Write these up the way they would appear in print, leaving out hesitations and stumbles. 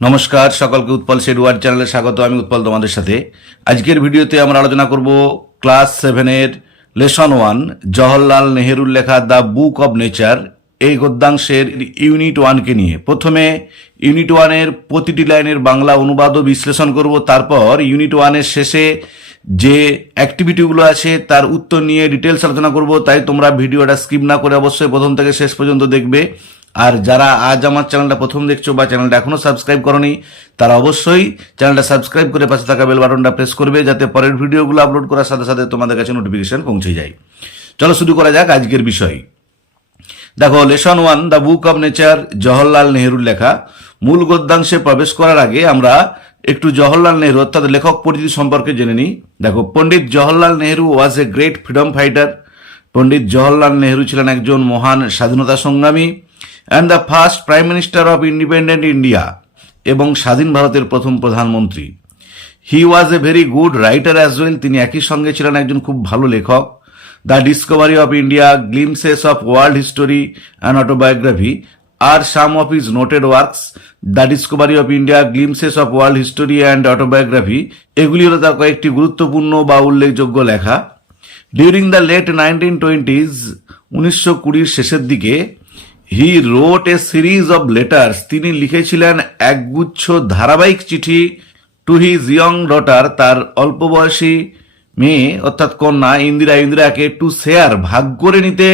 নমস্কার সকলকে উৎপল শেডওয়ার্ড চ্যানেলে স্বাগত। আমি উৎপল তোমাদের সাথে। আজকের ভিডিওতে আমরা আলোচনা করব ক্লাস 7-এর লেসন 1 জওহরলাল নেহেরুর লেখা দ্য বুক অব নেচার এই গদ্যাংশের ইউনিট 1কে নিয়ে। প্রথমে ইউনিট 1-এর প্রতিটি লাইনের বাংলা অনুবাদ ও বিশ্লেষণ করব, তারপর ইউনিট 1-এর শেষে যে অ্যাক্টিভিটিগুলো আছে তার উত্তর নিয়ে ডিটেলস আলোচনা করব। তাই তোমরা ভিডিওটা স্কিপ না করে অবশ্যই প্রথম থেকে শেষ পর্যন্ত দেখবে। আর যারা আজ আমার চ্যানেলটা প্রথম দেখছো বা চ্যানেলটা এখনো সাবস্ক্রাইব করনি, তারা অবশ্যই চ্যানেলটা সাবস্ক্রাইব করে পাশে থাকা বেল বাটনটা প্রেস করবে, যাতে পরের ভিডিওগুলো আপলোড করার সাথে সাথে তোমাদের কাছে নোটিফিকেশন পৌঁছে যায়। চলো শুরু করা যাক আজকের বিষয়। দেখো, lesson 1 the book of nature Jawaharlal নেহেরুর লেখা। মূল গদ্যাংশে প্রবেশ করার আগে আমরা একটু জওহরলাল নেহেরু অর্থাৎ লেখক পরিচিতি সম্পর্কে জেনে নিই। দেখো, Pandit Jawaharlal Nehru was a great freedom fighter. Pandit Jawaharlal Nehru ছিলেন একজন মহান স্বাধীনতা সংগ্রামী and the first prime minister of independent India, এবং স্বাধীন ভারতের প্রথম প্রধানমন্ত্রী। He was a very good writer as well. তিনি একই সঙ্গে ছিলেন একজন খুব ভালো লেখক। The discovery of India, glimpses of world history and autobiography আর some of his noted works. The discovery of India, glimpses of world history and autobiography এগুলি হলো তার কয়েকটি গুরুত্বপূর্ণ বা উল্লেখযোগ্য লেখা। ডিউরিং দ্য লেট 1920s, 1920-র শেষের দিকে, হি রোট এ সিরিজ অব লেটার্স, তিনি লিখেছিলেন একগুচ্ছ ধারাবাহিক চিঠি টু হিজ ইয়ং ডটার, তার অল্প বয়সী মেয়ে অর্থাৎ কন্যা ইন্দিরাকে টু শেয়ার, ভাগ করে নিতে,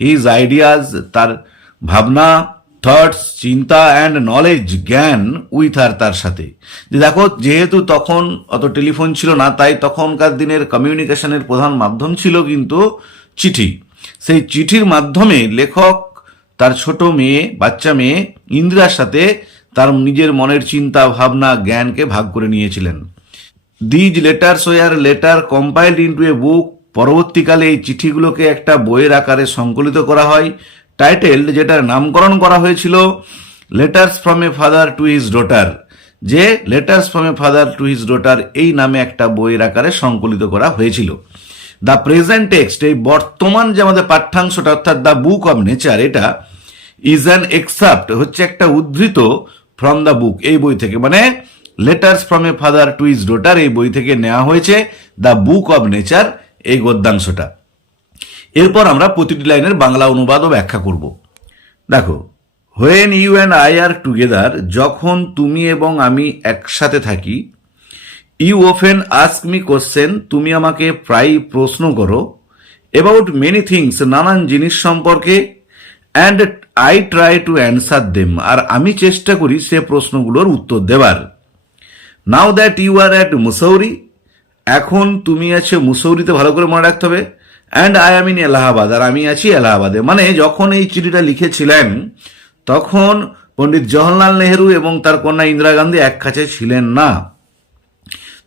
হিজ আইডিয়াজ, তার ভাবনা, থটস, চিন্তা, অ্যান্ড নলেজ, জ্ঞান, উইথ আর, তার সাথে। যে দেখো, যেহেতু তখন অত টেলিফোন ছিল না, তাই তখনকার দিনের কমিউনিকেশনের প্রধান মাধ্যম ছিল কিন্তু চিঠি। সেই চিঠির মাধ্যমে লেখক তার ছোট মেয়ে, বাচ্চা মেয়ে ইন্দিরার সাথে তার নিজের মনের চিন্তা, ভাবনা, জ্ঞানকে ভাগ করে নিয়েছিলেন। These letters were letter compiled into a book, পরবর্তীকালে এই চিঠিগুলোকে একটা বইয়ের আকারে সংকলিত করা হয়, টাইটেলড, যেটার নামকরণ করা হয়েছিল letters from a father to his daughter. যে letters from a father to his daughter এই নামে একটা বইয়ের আকারে সংকলিত করা হয়েছিল। দ্য প্রেজেন্ট টেক্সট, এই বর্তমান যে আমাদের পাঠ্যাংশটা অর্থাৎ দ্য বুক অব নেচার, এটা ইজ অ্যান এক্সাপ্ট, হচ্ছে একটা উদ্ধৃত ফ্রম দ্য বুক, এই বই থেকে, মানে letters from a father to his daughter এই বই থেকে নেওয়া হয়েছে দ্য বুক অব নেচার এই গদ্যাংশটা। এরপর আমরা প্রতিটি লাইনের বাংলা অনুবাদ ও ব্যাখ্যা করব। দেখো, when you and I are together, যখন তুমি এবং আমি একসাথে থাকি, you often ask me question, তুমি আমাকে প্রায় প্রশ্ন করো, অ্যাবাউট মেনি থিংস, নানান জিনিস সম্পর্কে, and I try to answer them, আর আমি চেষ্টা করি সে প্রশ্নগুলোর উত্তর দেবার। Now that you are at Mussoorie, এখন তুমি আছো মুসৌরিতে, ভালো করে মনে রাখতে হবে, and I am in Allahabad, আর আমি আছি এলাহাবাদে। মানে যখন এই চিঠিটা লিখেছিলেন তখন পণ্ডিত জওহরলাল নেহেরু এবং তার কন্যা ইন্দিরা গান্ধী এক কাছে ছিলেন না।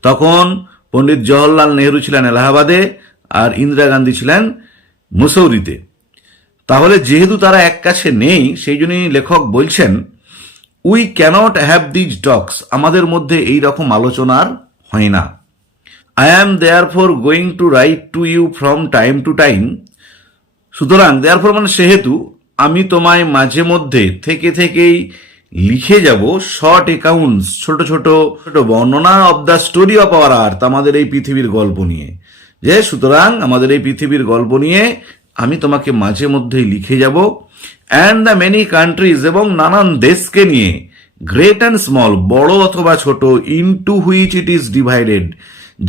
তখন পণ্ডিত জওহরলাল নেহেরু ছিলেন এলাহাবাদে আর ইন্দিরা গান্ধী ছিলেন মুসৌরিতে। তাহলে যেহেতু তারা এক কাছে নেই, সেই জন্যই লেখক বলছেন we can't have these talks, আমাদের মধ্যে এই রকম আলোচনার হয় না। I am therefore going to write to you from time to time, সুতরাং দেয়ারফর মানে সেহেতু, আমি তোমায় মাঝে মধ্যে থেকেই লিখে যাব শর্ট অ্যাকাউন্টস, ছোট ছোট বর্ণনা of the story of our earth, আমাদের এই পৃথিবীর গল্প নিয়ে। যে সুতরাং আমাদের এই পৃথিবীর গল্প নিয়ে আমি তোমাকে মাঝে মধ্যেই লিখে যাব। অ্যান্ড দ্য মেনি কান্ট্রিজ, এবং নানান দেশকে নিয়ে, গ্রেট অ্যান্ড স্মল, বড় অথবা ছোট, into which it is divided,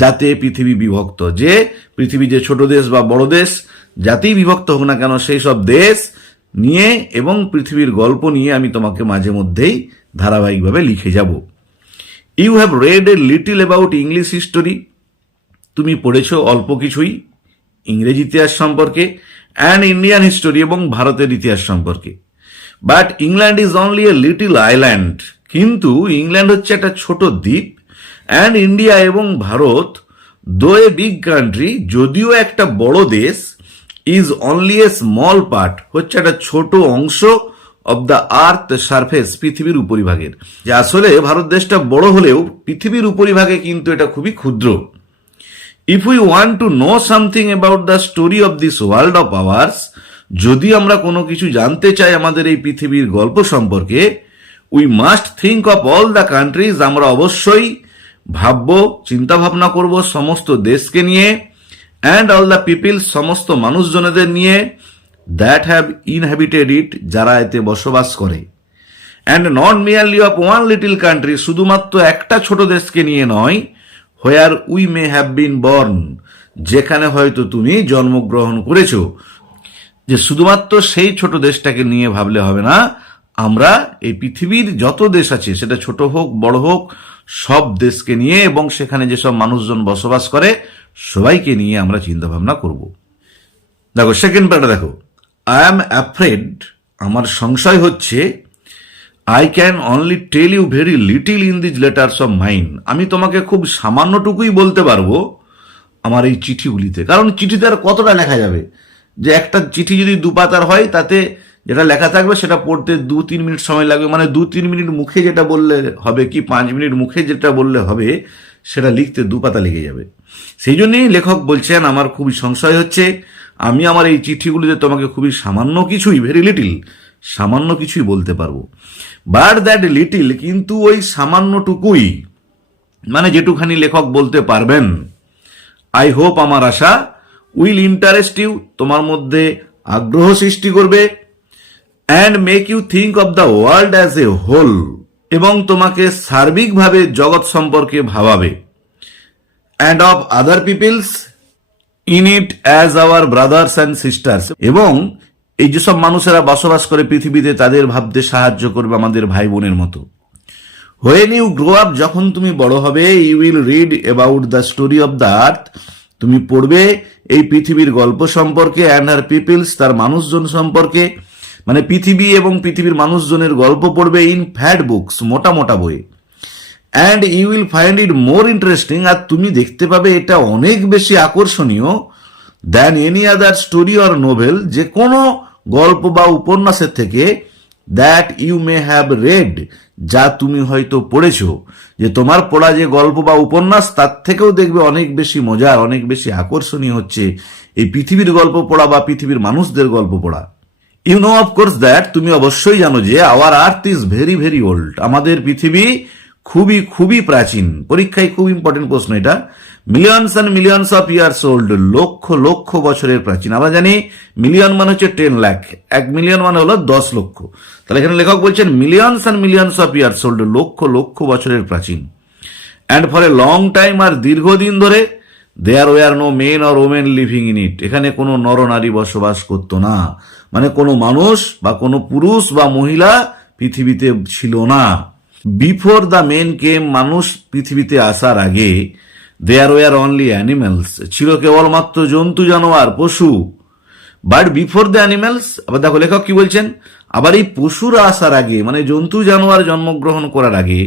যাতে পৃথিবী বিভক্ত, যে পৃথিবী যে ছোট দেশ বা বড় দেশ যাতেই বিভক্ত হোক না কেন, সেই সব দেশ নিয়ে এবং পৃথিবীর গল্প নিয়ে আমি তোমাকে মাঝে মধ্যেই ধারাবাহিকভাবে লিখে যাব। You have read a little about English history, তুমি পড়েছ অল্প কিছুই ইংরেজি ইতিহাস সম্পর্কে, অ্যান্ড ইন্ডিয়ান হিস্টোরি, এবং ভারতের ইতিহাস সম্পর্কে। But England is only a little island, কিন্তু ইংল্যান্ড হচ্ছে একটা ছোট দ্বীপ, অ্যান্ড ইন্ডিয়া, এবং ভারত, দো এ বিগ কান্ট্রি, যদিও একটা বড় দেশ, is only a small part, হচ্ছে একটা ছোট অংশ অব দ্য আর্থ সারফেস, পৃথিবীর উপরিভাগের। যে আসলে ভারত দেশটা বড় হলেও পৃথিবীর উপরিভাগে কিন্তু এটা খুবই ক্ষুদ্র। If we want to know something about the story of this world of hours, যদি আমরা কোনো কিছু জানতে চাই আমাদের এই পৃথিবীর গল্প সম্পর্কে, we must think of all the countries, আমরা অবশ্যই ভাববো, চিন্তা ভাবনা করব সমস্ত দেশকে নিয়ে, অ্যান্ড অল দ্য পিপল, সমস্ত মানুষজনেদের নিয়ে, দ্যাট হ্যাভ ইনহ্যাবিটেড ইট, যারা এতে বসবাস করে, and not merely of one little country, শুধুমাত্র একটা ছোট দেশকে নিয়ে নয়, where we may have been born, যেখানে হয়তো তুমি জন্মগ্রহণ করেছ। যে শুধুমাত্র সেই ছোট দেশটাকে নিয়ে ভাবলে হবে না, আমরা এই পৃথিবীর যত দেশ আছে, সেটা ছোট হোক বড় হোক, সব দেশকে নিয়ে এবং সেখানে যেসব মানুষজন বসবাস করে সবাইকে নিয়ে আমরা চিন্তা ভাবনা করব। দেখো সেকেন্ড প্যারাটা দেখো, আই অ্যাম অ্যাফ্রেড, আমার সংশয় হচ্ছে, I can only tell you very little in this letters of mine, আমি তোমাকে খুব সামান্যটুকুই বলতে পারবো আমার এই চিঠিগুলিতে। কারণ চিঠিতে আর কতটা লেখা যাবে, যে একটা চিঠি যদি 2 পাতার হয়, তাতে যেটা লেখা থাকবে সেটা পড়তে 2-3 মিনিট সময় লাগবে, মানে 2-3 মিনিট মুখে যেটা বললে হবে, কি 5 মিনিট মুখে যেটা বললে হবে, সেটা লিখতে 2 পাতা লেগে যাবে। সেই জন্যই লেখক বলছেন, আমার খুবই সংশয় হচ্ছে, আমি আমার এই চিঠিগুলিতে তোমাকে খুবই সামান্য কিছুই, ভেরি লিটিল, সামান্য কিছুই বলতে পারবো। বাট দ্যাট লিটিল, কিন্তু ওই সামান্যটুকুই, মানে যেটুখানি লেখক বলতে পারবেন, আই হোপ, আমার আশা, উইল ইন্টারেস্ট ইউ, তোমার মধ্যে আগ্রহ সৃষ্টি করবে, and make you think of the world as a whole, এবং তোমাকে সার্বিকভাবে জগৎ সম্পর্কে ভাবাবে, and of other peoples in it as our brothers and sisters, এবং এই যেসব মানুষেরা বসবাস করে পৃথিবীতে, তাদের ভাবতে সাহায্য করবে আমাদের ভাই বোনের মতো। হোয়েন ইউ গ্রো আপ, যখন তুমি বড় হবে, you will read about the story of the earth, তুমি পড়বে এই পৃথিবীর গল্প সম্পর্কে, অ্যান্ড হার পিপলস, তার মানুষজন সম্পর্কে, মানে পৃথিবী এবং পৃথিবীর মানুষজনের গল্প পড়বে, ইন ফ্যাট বুকস, মোটা মোটা বই, and you will find it more interesting, আর তুমি দেখতে পাবে এটা অনেক বেশি আকর্ষণীয়, than any other story or novel, যে কোনো গল্প বা উপন্যাসের থেকে, that you may have read, যা তুমি হয়তো পড়েছ। যে তোমার পড়া যে গল্প বা উপন্যাস, তার থেকেও দেখবে অনেক বেশি মজার, অনেক বেশি আকর্ষণীয় হচ্ছে এই পৃথিবীর গল্প পড়া বা পৃথিবীর মানুষদের গল্প পড়া। ইউ নো অফকোর্স দ্যাট, তুমি অবশ্যই জানো যে, our earth is very very old, আমাদের পৃথিবী খুবই খুবই প্রাচীন। পরীক্ষায় খুব ইম্পর্টেন্ট প্রশ্ন এটা। Millions and millions of years old, লক্ষ লক্ষ বছরের প্রাচীন। আমরা জানি মিলিয়ন মানে হচ্ছে 10 লাখ, 1 মিলিয়ন মানে হলো 10 লক্ষ। তাহলে এখানে লেখক বলছেন millions and millions of years old, লক্ষ লক্ষ বছরের প্রাচীন। And for a long time, আর দীর্ঘদিন ধরে, there were no men or women living in it, এখানে কোনো নরনারী বসবাস করতো না, মানে কোনো মানুষ বা কোনো পুরুষ বা মহিলা পৃথিবীতে ছিল না। বিফোর দ্য মেন কেম, মানুষ পৃথিবীতে আসার আগে, দেয়ার ওয়ার অনলি অ্যানিমেলস, ছিল কেবলমাত্র জন্তু জানোয়ার পশু। বাট বিফোর দ্য অ্যানিমেলস, আবার দেখো লেখক কি বলছেন, আবার এই পশুরা আসার আগে, মানে জন্তু জানোয়ার জন্মগ্রহণ করার আগে,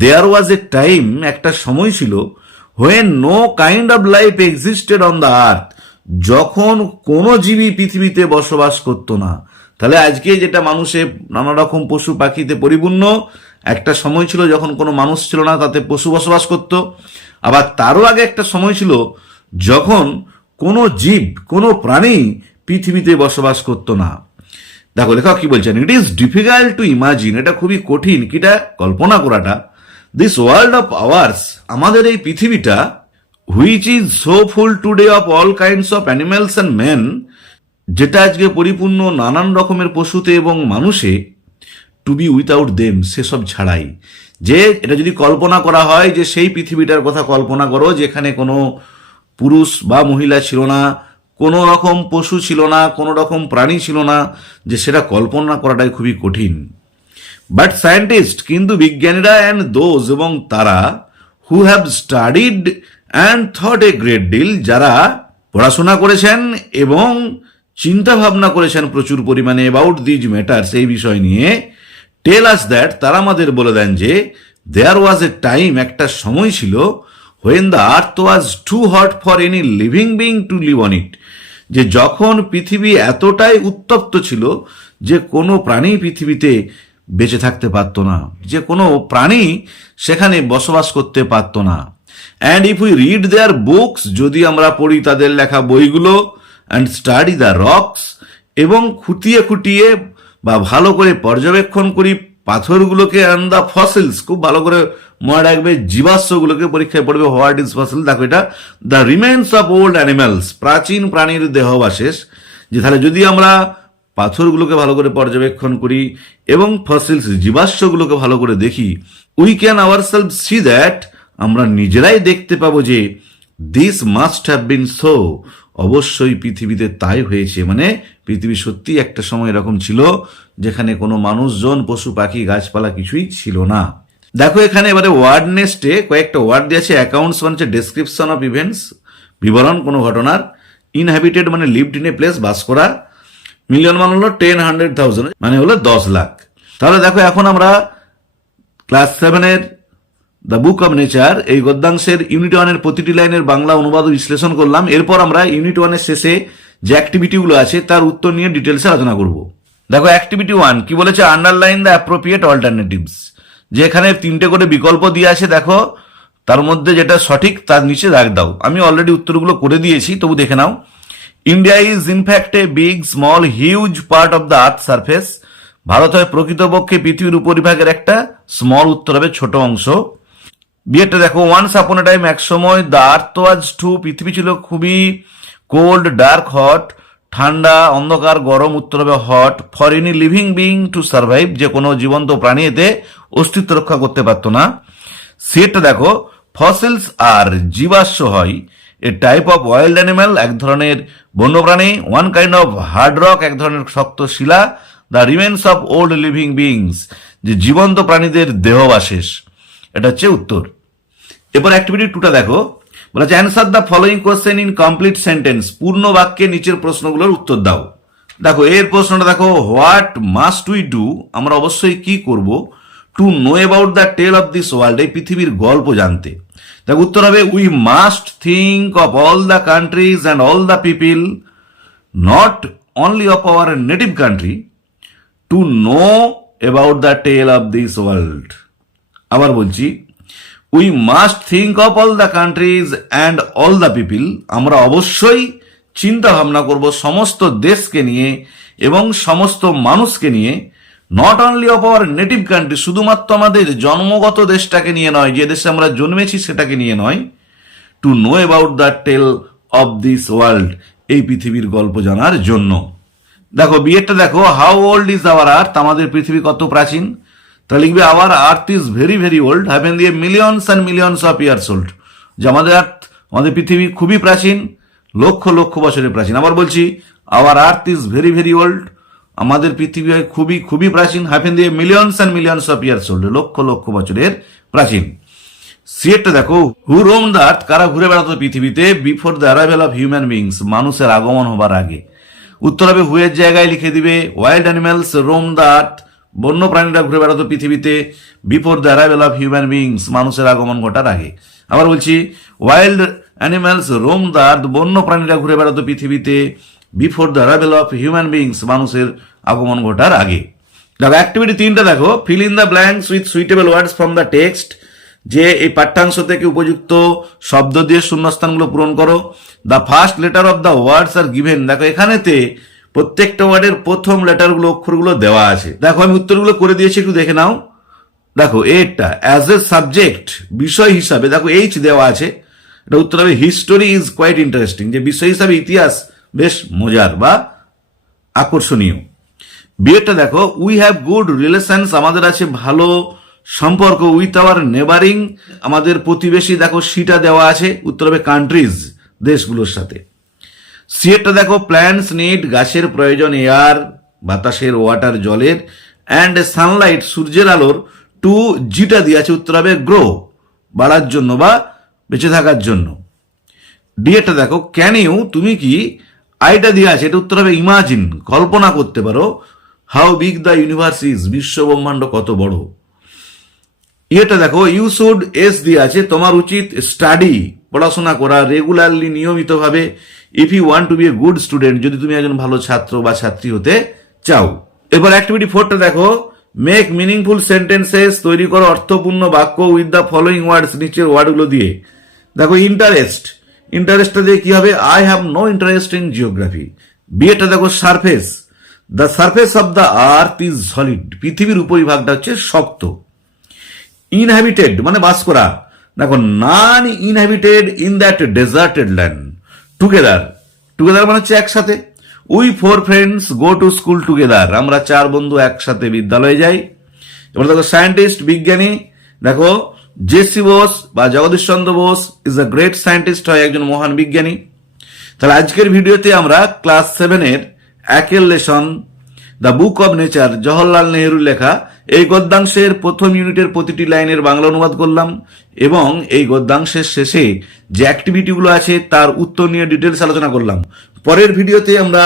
দেয়ার ওয়াজ এ টাইম, একটা সময় ছিল, when no kind of life existed on the earth, যখন কোনো জীবী পৃথিবীতে বসবাস করতো না। তাহলে আজকে যেটা মানুষে নানা রকম পশু পাখিতে পরিপূর্ণ, একটা সময় ছিল যখন কোনো মানুষ ছিল না, তাতে পশু বসবাস করত। আবার তারও আগে একটা সময় ছিল যখন কোনো জীব, কোনো প্রাণী পৃথিবীতে বসবাস করতো না। দেখো লেখক কি বলছেন, it is difficult to imagine, এটা খুবই কঠিন কিটা কল্পনা করাটা, দিস ওয়ার্ল্ড অফ আওয়ার্স, আমাদের এই পৃথিবীটা, which is so full today of all kinds of animals and men, যেটা আজকে পরিপূর্ণ নানান রকমের পশুতে এবং মানুষে, টু বি উইথাউট দেম, সেসব ছাড়াই। যে এটা যদি কল্পনা করা হয়, যে সেই পৃথিবীটার কথা কল্পনা করো যেখানে কোনো পুরুষ বা মহিলা ছিল না, কোনো রকম পশু ছিল না, কোনো রকম প্রাণী ছিল না, যে সেটা কল্পনা করাটাই খুবই কঠিন। বাট সায়েন্টিস্ট, কিন্তু বিজ্ঞানীরা, অ্যান্ড দোজ, এবং তারা, who have studied and thought a great deal, যারা পড়াশোনা করেছেন এবং চিন্তা ভাবনা করেছেন প্রচুর পরিমাণে অ্যাবাউট দিজ ম্যাটার্স, এই বিষয় নিয়ে, টেল আস দ্যাট, তারা আমাদের বলে দেন যে, দেয়ার ওয়াজ এ টাইম, একটা সময় ছিল, when the earth was too hot for any living being to live on it, যে যখন পৃথিবী এতটাই উত্তপ্ত ছিল যে কোনো প্রাণী পৃথিবীতে বেঁচে থাকতে পারত না, যে কোনো প্রাণী সেখানে বসবাস করতে পারত না। And if we read their books, যদি আমরা পড়ি তাদের লেখা বইগুলো, অ্যান্ড স্টাডি দ্য রকস, এবং খুঁটিয়ে খুঁটিয়ে বা ভালো করে পর্যবেক্ষণ করি পাথরগুলোকে অ্যান্ড দ্য ফসিলস, খুব ভালো করে মনে রাখবে, জীবাশ্মগুলোকে পরীক্ষায় পড়বে। What is fossil? দেখো এটা the remains of old animals, প্রাচীন প্রাণীর দেহাবশেষ। যে তাহলে যদি আমরা পাথরগুলোকে ভালো করে পর্যবেক্ষণ করি এবং ফসিলস জীবাশ্মগুলোকে ভালো করে দেখি, we can our self see that, আমরা নিজেরাই দেখতে পাবো যে this must have been so, অবশ্যই পৃথিবীতে তাই হয়েছে। মানে পৃথিবী সত্যি একটা সময় এরকম ছিল যেখানে কোনো মানুষজন, পশু পাখি, গাছপালা কিছুই ছিল না। দেখো এখানে এবারে ওয়ার্ড নেস্টে কয়েকটা ওয়ার্ড দিয়েছে। অ্যাকাউন্টস মানে হচ্ছে ডেসক্রিপশন অফ ইভেন্টস, বিবরণ কোনো ঘটনার। ইনহ্যাবিটেড মানে লিভড ইন এ প্লেস, বাস করা। মিলিয়ন মানে হলো 10,100,000, মানে হলো 10 লাখ। তাহলে দেখো এখন আমরা ক্লাস 7-এর দ্য বুক অব নেচার এই গদ্যাংশের ইউনিট 1-এর প্রতিটি লাইনের বাংলা অনুবাদ ও বিশ্লেষণ করলাম। এরপর আমরা ইউনিট 1-এর শেষে যে অ্যাক্টিভিটিগুলো আছে তার উত্তর নিয়ে ডিটেলসে আলোচনা করব। দেখো অ্যাক্টিভিটি 1 কি বলেছে, আন্ডারলাইন দ্য অ্যাপ্রোপ্রিয়েট অল্টারনেটিভস। যে এখানে 3টে করে বিকল্প দিয়ে আছে, দেখো তার মধ্যে যেটা সঠিক তার নিচে দাগ দাও। আমি অলরেডি উত্তরগুলো করে দিয়েছি, তবু দেখে নাও। India is in fact a big, small, huge part of the earth surface. ভারত হয় প্রকৃতপক্ষে পৃথিবীর উপরিভাগের একটা, স্মল উত্তর হবে ছোট অংশ। বিয়েটা দেখো, ওয়ান্স আপন এ টাইম, এক সময়, দ্য আর্থ ওয়াজ টু, পৃথিবী ছিল খুবই, কোল্ড, ডার্ক, হট, ঠান্ডা, অন্ধকার, গরম, উত্তর হবে hot, for any living being to survive, যে কোনো জীবন্ত প্রাণী এতে অস্তিত্ব রক্ষা করতে পারতো না। সেটা দেখো, ফসিলস আর জীবাশ্ম হয়, a type of wild animal, এক ধরনের বন্যপ্রাণী, one kind of hard rock, এক ধরনের শক্ত শিলা, the remains of old living beings, যে জীবন্ত প্রাণীদের দেহাবশেষ। এটা হচ্ছে উত্তর। এরপর অ্যাক্টিভিটি 2টা দেখো, বলেছে answer the following question in complete sentence, পূর্ণ বাক্যে নিচের প্রশ্নগুলোর উত্তর দাও। দেখো এর প্রশ্নটা দেখো, হোয়াট মাস্ট উই ডু, আমরা অবশ্যই কি করব, to know about the tell of this world, এই পৃথিবীর গল্প জানতে। দেখো উত্তর হবে, we must think of all the countries and all the people, not only of our native country, to know about the tell of this world. আবার বলছি, we must think of all the countries and all the people, আমরা অবশ্যই চিন্তা ভাবনা করব সমস্ত দেশকে নিয়ে এবং সমস্ত মানুষকে নিয়ে, not only of our native country, শুধুমাত্র আমাদের জন্মগত দেশটাকে নিয়ে নয়, যে দেশে আমরা জন্মেছি সেটাকে নিয়ে নয়, to know about the tell of this world, এই পৃথিবীর গল্প জানার জন্য। দেখো বিয়েটা দেখো, how old is our earth, আমাদের পৃথিবী কত প্রাচীন। তাহলে লিখবে our earth is very very old, হ্যাভেন দিয়ে millions and millions of years old, যে আমাদের আর্থ, আমাদের পৃথিবী খুবই প্রাচীন, লক্ষ লক্ষ বছরের প্রাচীন। আবার বলছি, our earth is very very old, আমাদের পৃথিবী খুবই খুবই প্রাচীন, হ্যাভেন দিয়ে millions and millions of years old, লক্ষ লক্ষ বছরের প্রাচীন। সিয়েটটা দেখো, হু রোম দ্য আর্থ, কারা ঘুরে বেড়াতো পৃথিবীতে, before the arrival of human beings, মানুষের আগমন হবার আগে। উত্তর হবে হুয়ের জায়গায় লিখে দিবে wild animals roam the earth, বন্য প্রাণীরা ঘুরে বেড়াতো পৃথিবীতে, before the arrival of human beings, মানুষের আগমন ঘটার আগে। আবার বলছি, wild animals roam the earth, বন্য প্রাণীরা ঘুরে বেড়াতো পৃথিবীতে, before the arrival of human beings, মানুষের আগমন ঘটার আগে। দেখো অ্যাক্টিভিটি 3টা দেখো, fill in the blanks with suitable words from the text, যে এই পাঠ্যাংশ থেকে উপযুক্ত শব্দ দিয়ে শূন্যস্থানগুলো পূরণ করো। The first letter of the words are given, দেখো এখানেতে প্রত্যেকটা ওয়ার্ডের প্রথম লেটারগুলো, অক্ষরগুলো দেওয়া আছে। দেখো আমি উত্তরগুলো করে দিয়েছি, একটু দেখে নাও। দেখো এটা অ্যাজ এ সাবজেক্ট, বিষয় হিসাবে, দেখো এইচ দেওয়া আছে, এটা উত্তর হবে হিস্টোরি ইজ কোয়াইট ইন্টারেস্টিং, যে বিষয় হিসাবে ইতিহাস বেশ মজার বা আকর্ষণীয়। বিয়েটা দেখো, উই হ্যাভ গুড রিলেশনস, আমাদের আছে ভালো সম্পর্ক, উইথ আওয়ার নেবারিং, আমাদের প্রতিবেশী, দেখো সিটা দেওয়া আছে, উত্তর হবে কান্ট্রিজ, দেশগুলোর সাথে। সিয়েটটা দেখো, প্ল্যান্টস নিড, গাছের প্রয়োজন, এয়ার, বাতাসের, ওয়াটার, জলের, অ্যান্ড সানলাইট, সূর্যের আলোর, টু, জিটা দিয়ে আছে, উত্তর হবে গ্রো, বাড়ার জন্য বা বেঁচে থাকার জন্য। ডিএটা দেখো, ক্যান ইউ, তুমি কি, আইটা দিয়ে আছে, এটা উত্তর হবে ইমাজিন, কল্পনা করতে পারো, how big the universe is, বিশ্ব ব্রহ্মাণ্ড কত বড়। ইয়েটা দেখো, ইউ শুড, এস দিয়ে আছে, তোমার উচিত, স্টাডি, পড়াশোনা করা, রেগুলারলি, নিয়মিতভাবে, if you want to be a good student, যদি তুমি একজন ভালো ছাত্র বা ছাত্রী হতে চাও। এবার অ্যাক্টিভিটি 4টা দেখো, মেক মিনিংফুল সেন্টেন্সেস, তৈরি করো অর্থপূর্ণ বাক্য উইথ দ্য ফলোইং ওয়ার্ডস, নিচের ওয়ার্ডগুলো দিয়ে। দেখো ইন্টারেস্ট, ইন্টারেস্টটা দিয়ে কি হবে, I have no interest in geography. বিয়েটা দেখো, surface, the surface of the earth is solid, পৃথিবীর উপরিভাগটা হচ্ছে শক্ত। ইনহ্যাবিটেড মানে বাস করা, দেখো non inhabited in that deserted land. Together, together মানে হচ্ছে একসাথে। We 4 friends go to school together, আমরা 4 বন্ধু একসাথে বিদ্যালয়ে যাই। এবার দেখো সায়েন্টিস্ট, বিজ্ঞানী, দেখো জেসি বোস বা Jagadish Chandra Bose is a great scientist, হয় একজন মহান বিজ্ঞানী। তাহলে আজকের ভিডিওতে আমরা ক্লাস 7-এর একের lesson the book of nature, Jawaharlal নেহরুর লেখা, এই গদ্যাংশের প্রথম ইউনিটের প্রতিটি লাইনের বাংলা অনুবাদ করলাম এবং এই গদ্যাংশের শেষে যে অ্যাক্টিভিটিগুলো আছে তার উত্তর নিয়ে ডিটেলস আলোচনা করলাম। পরের ভিডিওতে আমরা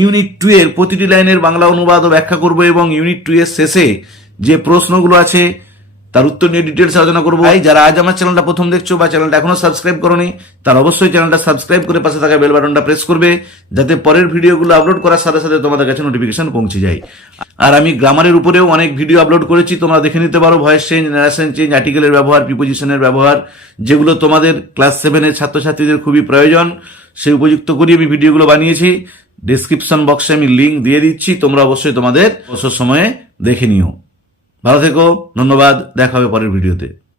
ইউনিট 2 এর প্রতিটি লাইনের বাংলা অনুবাদ ও ব্যাখ্যা করব এবং ইউনিট 2 এর শেষে যে প্রশ্নগুলো আছে তার উত্তর নিয়ে ডিটেলস আলোচনা করবো। যারা আজ আমার চ্যানেলটা প্রথম দেখছো বা চ্যানেলটা এখনো সাবস্ক্রাইব করোনি, তার অবশ্যই চ্যানেলটা সাবস্ক্রাইব করে পাশে থাকা বেল বাটনটা প্রেস করবে, যাতে পরের ভিডিওগুলো আপলোড করার সাথে সাথে তোমাদের কাছে নোটিফিকেশন পৌঁছে যায়। আর আমি গ্রামারের উপরেও অনেক ভিডিও আপলোড করেছি, তোমরা দেখে নিতে পারো। ভয়েস চেঞ্জ, ন্যারেশন চেঞ্জ, আর্টিকেলের ব্যবহার, প্রিপোজিশনের ব্যবহার, যেগুলো তোমাদের ক্লাস 7-এর ছাত্রছাত্রীদের খুবই প্রয়োজন, সেই উপযুক্ত করে আমি ভিডিওগুলো বানিয়েছি। ডেসক্রিপশন বক্সে আমি লিঙ্ক দিয়ে দিচ্ছি, তোমরা অবশ্যই তোমাদের অবসর সময়ে দেখে নিও। ভালো থেকো, ধন্যবাদ, দেখা হবে পরের ভিডিওতে।